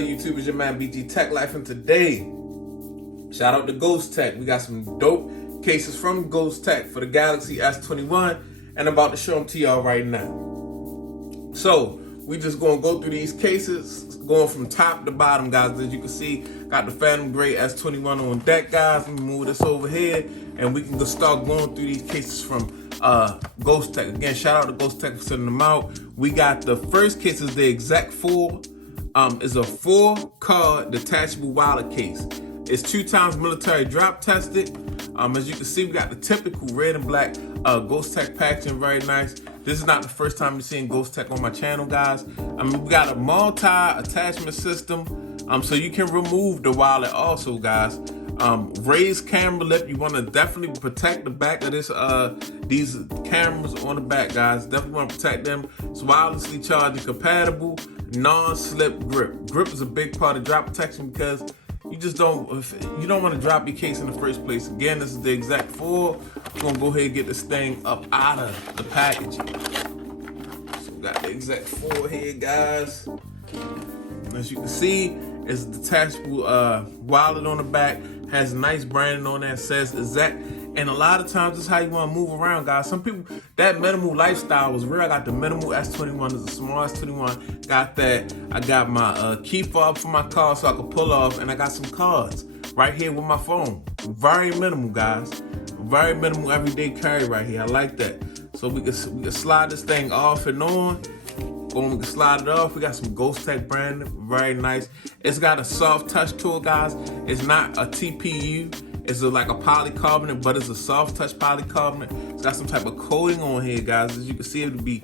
good, YouTube? It's your man BG Tech Life, and today, shout out to Ghostek. We got some dope cases from Ghostek for the Galaxy S21, and I'm about to show them to y'all right now. So, we just gonna go through these cases, going from top to bottom, guys. As you can see, got the Phantom Gray S21 on deck, guys. Let me move this over here, and we can just start going through these cases from Ghostek. Again, shout out to Ghostek for sending them out. We got the first case is the Exec 4. Is a 4-card detachable wallet case. It's 2 times military drop tested. As you can see, we got the typical red and black Ghostek packaging, very nice. This is not the first time you're seeing Ghostek on my channel, guys. We got a multi-attachment system, so you can remove the wallet also, guys. Raised camera lip. You want to definitely protect the back of this these cameras on the back, guys. Definitely want to protect them. It's wirelessly charging compatible. Non-slip grip. Grip is a big part of drop protection because you just don't want to drop your case in the first place. Again, this is the Exec 4. We're gonna go ahead and get this thing up out of the packaging. So we got the Exec 4 here, guys. As you can see, it's a detachable wallet on the back. Has nice branding on there. Says Exec. And a lot of times, this is how you want to move around, guys. Some people, that minimal lifestyle was real. I got the minimal S21. It's a small S21. Got that. I got my key fob for my car so I can pull off. And I got some cards right here with my phone. Very minimal, guys. Very minimal everyday carry right here. I like that. So we can slide this thing off and on. Boom, we can slide it off. We got some Ghostek branding. Very nice. It's got a soft touch to it, guys. It's not a TPU. It's like a polycarbonate, but it's a soft touch polycarbonate. It's got some type of coating on here, guys. As you can see, it'll be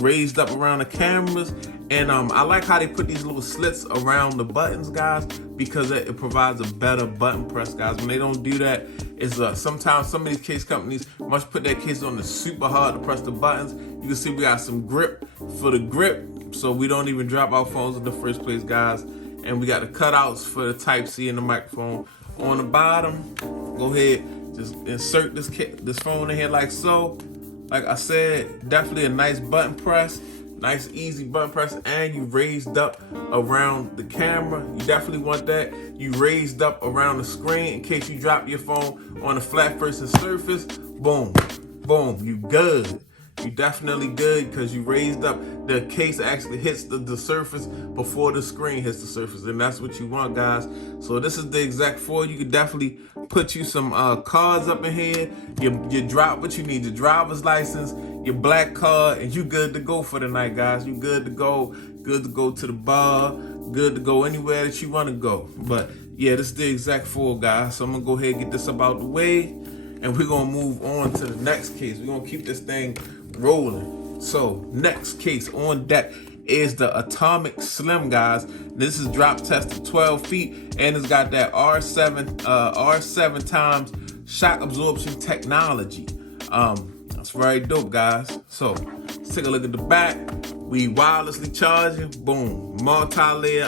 raised up around the cameras. And I like how they put these little slits around the buttons, guys, because it provides a better button press, guys. When they don't do that, it's sometimes some of these case companies must put their cases on the super hard to press the buttons. You can see we got some grip for the grip, so we don't even drop our phones in the first place, guys. And we got the cutouts for the Type-C and the microphone. On the bottom, go ahead, just insert this phone in here like so. Like I said, definitely a nice button press, nice easy button press, and you raised up around the camera. You definitely want that. You raised up around the screen in case you drop your phone on a flat surface. Boom, boom, you good. You definitely good because you raised up. The case actually hits the surface before the screen hits the surface, and that's what you want, guys. So this is the Exec 4. You could definitely put you some cards up in here. You drop what you need, your driver's license, your black card, and you good to go for the night, guys. You good to go. Good to go to the bar. Good to go anywhere that you want to go. But yeah, this is the Exec 4, guys. So I'm gonna go ahead and get this up out the way, and we're gonna move on to the next case. We're gonna keep this thing rolling. So next case on deck is the Atomic Slim, guys. This is drop tested 12 feet, and it's got that R7 times shock absorption technology. That's very dope, guys. So let's take a look at the back. We wirelessly charging. Boom, multi-layer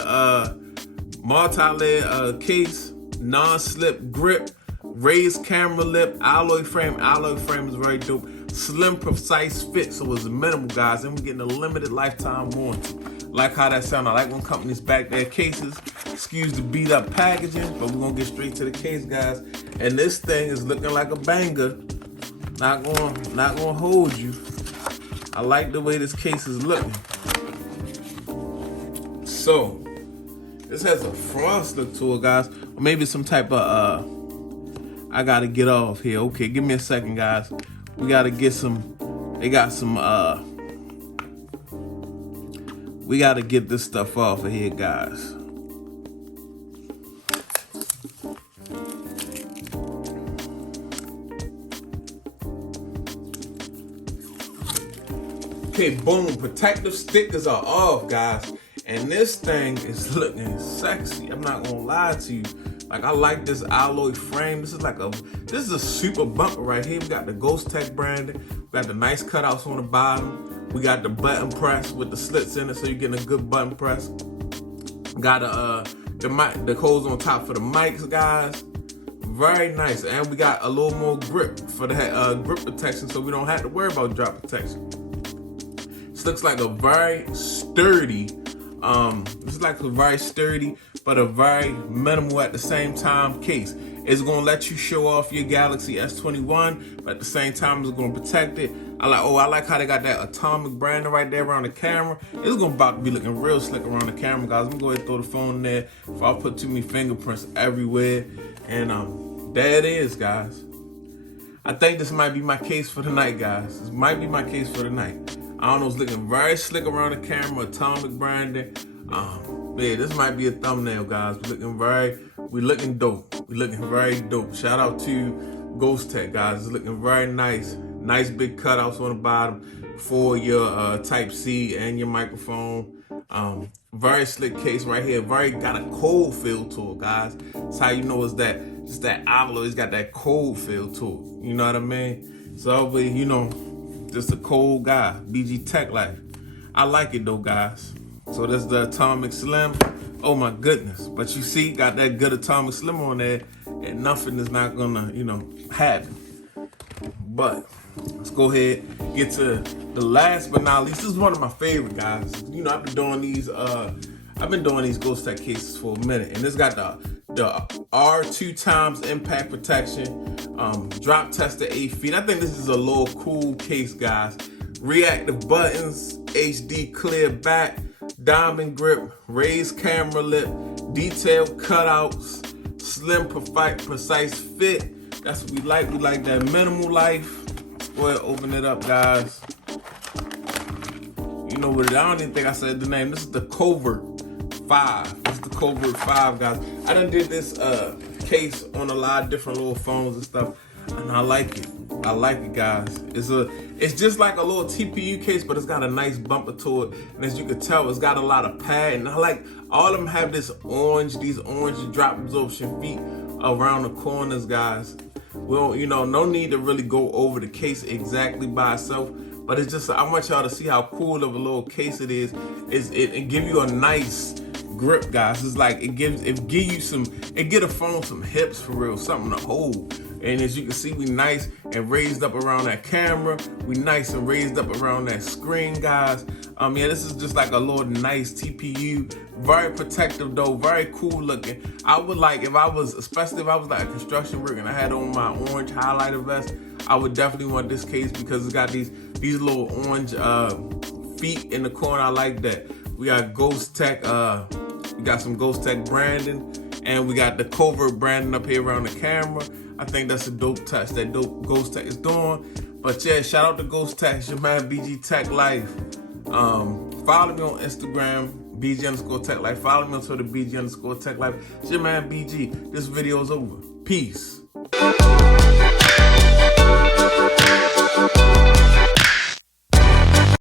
case, non-slip grip, raised camera lip, alloy frame. Alloy frame is very dope. Slim, precise fit, so it's minimal, guys, and we're getting a limited lifetime warranty. Like how that sound. I like when companies back their cases. Excuse the beat up packaging, but we're gonna get straight to the case, guys. And this thing is looking like a banger. Not gonna hold you. I like the way this case is looking. So this has a frost look to it, guys, or maybe some type of I gotta get off here. Okay, give me a second, guys. We gotta get some, we gotta get this stuff off of here, guys. Okay, boom, protective stickers are off, guys. And this thing is looking sexy. I'm not gonna lie to you. Like, I like this alloy frame. This is a super bumper right here. We got the Ghostek branding. We got the nice cutouts on the bottom. We got the button press with the slits in it, so you're getting a good button press. Got the holes on top for the mics, guys. Very nice. And we got a little more grip for the grip protection, so we don't have to worry about drop protection. This looks like a very sturdy It's like a very sturdy, but a very minimal at the same time case. It's gonna let you show off your Galaxy S21, but at the same time, it's gonna protect it. I like how they got that atomic branding right there around the camera. It's gonna about to be looking real slick around the camera, guys. I'm gonna go ahead and throw the phone in there if I put too many fingerprints everywhere. And there it is, guys. I think this might be my case for the night, guys. This might be my case for the night. I don't know, it's looking very slick around the camera, atomic branding. Yeah, this might be a thumbnail, guys. We looking dope. We looking very dope. Shout out to Ghostek, guys. It's looking very nice. Nice big cutouts on the bottom for your Type-C and your microphone. Very slick case right here. Got a cold feel to it, guys. That's how you know it's just that envelope. It's got that cold feel to it. You know what I mean? So, but you know, just a cold guy. BG Tech Life. I like it though, guys. So this is the Atomic Slim. Oh my goodness. But you see, got that good Atomic Slim on there, and nothing is not gonna, happen. But let's go ahead, get to the last but not least. This is one of my favorite, guys. I've been doing these Ghostek cases for a minute, and this got the R2 times impact protection, drop test to 8 feet. I think this is a little cool case, guys. Reactive buttons, HD clear back, diamond grip, raised camera lip, detailed cutouts, slim precise fit. That's what we like. We like that minimal life. Let's go ahead and open it up, guys. You know what it is. I don't even think I said the name. This is the Covert 5. This is the Covert 5, guys. I done did this case on a lot of different little phones and stuff, and I like it. I like it, guys. It's just like a little TPU case, but it's got a nice bumper to it, and as you can tell, it's got a lot of pad. And I like all of them have these orange drop absorption feet around the corners, guys. Well, no need to really go over the case exactly by itself, but it's just, I want y'all to see how cool of a little case it is. It give you a nice grip, guys. It's like it give a phone some hips for real, something to hold. And as you can see, we nice and raised up around that camera. We nice and raised up around that screen, guys. Yeah, this is just like a little nice TPU. Very protective though, very cool looking. I would like, especially if I was like a construction worker and I had on my orange highlighter vest, I would definitely want this case because it's got these little orange feet in the corner. I like that. We got Ghostek, we got some Ghostek branding, and we got the Covert branding up here around the camera. I think that's a dope touch that Ghostek is doing. But yeah, shout out to Ghostek. It's your man BG Tech Life. Follow me on Instagram, BG_Tech Life. Follow me on Twitter, BG_Tech Life. It's your man BG. This video is over. Peace.